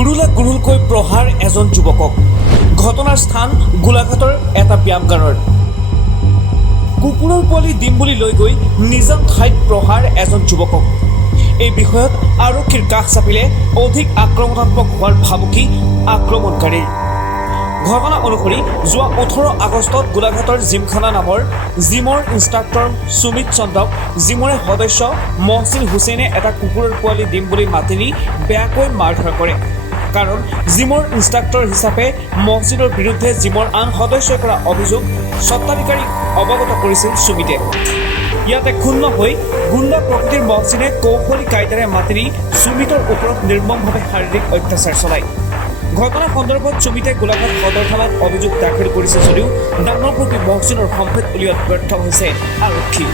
গুৰুলকৈ প্ৰহাৰ এজন যুৱকক। ঘটনাৰ স্থান গোলাঘাটৰ এটা ব্যায়ামগাৰৰ। কুকুৰৰ পোৱালি দিম বুলি লৈ গৈ নিজান ঠাইত প্ৰহাৰ এজন যুৱকক। এই বিষয়ত আৰক্ষীৰ কাষ চাপিলে অধিক আক্ৰমণাত্মক হোৱাৰ ভাবুকি আক্ৰমণকাৰীৰ। ঘটনা অনুসৰি যোৱা 18 আগষ্টত গোলাঘাটৰ জিমখানা নামৰ জিমৰ ইনষ্ট্ৰাক্টৰ সুমিত চন্দ্ৰক জিমৰে সদস্য মহচিন হুছেইনে এটা কুকুৰৰ পোৱালি দিম বুলি মাতি নি বেয়াকৈ মাৰধৰ কৰে। কাৰণ জিমৰ ইনষ্ট্ৰাক্টৰ হিচাপে মহচিনৰ বিৰুদ্ধে জিমৰ আন সদস্যই কৰা অভিযোগ স্বত্বাধিকাৰীক অৱগত কৰিছিল সুমিতে। ইয়াতে ক্ষুণ্ণ হৈ গুণ্ডা প্ৰকৃতিৰ মহচিনে কৌশলী কায়দাৰে মাতি নি সুমিতৰ ওপৰত নিৰ্মমভাৱে শাৰীৰিক অত্যাচাৰ চলায়। ঘটনাৰ সন্দৰ্ভত সুমিতে গোলাঘাট সদৰ থানাত অভিযোগ দাখিল কৰিছে যদিও ডাঙৰ প্ৰতি মহচিনৰ সম্ভেদ উলিওৱাত ব্যৰ্থ হৈছে আৰক্ষী।